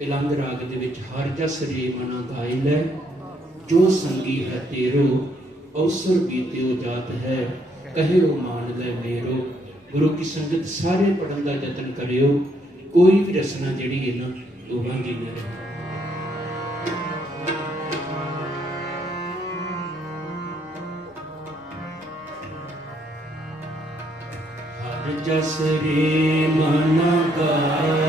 ਤਿਲੰਗ ਰਾਗ ਦੇ ਵਿੱਚ ਹਰ ਜਸ ਰੇ ਮਨਾ ਗਾਇ ਲੈ। ਜੋ ਸੰਗੀ ਹੈ ਤੇਰੋ, ਅਵਸਰ ਬੀਤਿਓ ਜਾਤ ਹੈ। ਕਹਿਓ ਮਾਨ ਲੈ ਮੇਰੋ। ਗੁਰੂ ਕੀ ਸੰਗਤ ਸਾਰੇ ਪੜਨ ਦਾ ਯਤਨ ਕਰਿਓ। ਕੋਈ ਵੀ ਰਸਨਾ ਜਿਹੜੀ ਇਹਨਾਂ ਦੋਹਾਂ ਦੀ ਨਹੀਂ ਰਹੇ ਜਸ ਰੇ ਮਨ ਗਾਇ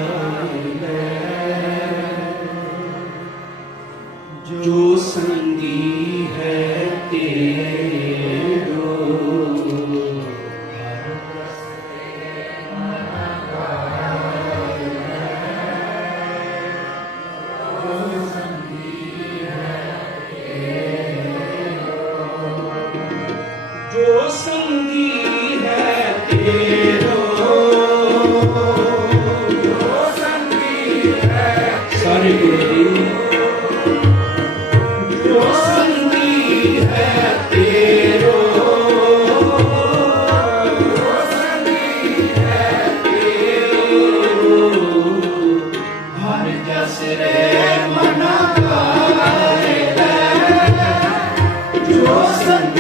ਸੰਗੀ ਹੈ ਤੇਰੋ। ਜੋ ਸੰਗੀ ਹੈ ਤੇਰੋ। ਜੋ ਸੰਗੀ ਹੈ ਸਾਰੇ ਗੁਰੂ ਜਸ ਰੇ ਮਨਾ ਗਾਏ ਜੋ ਸੰਗੀ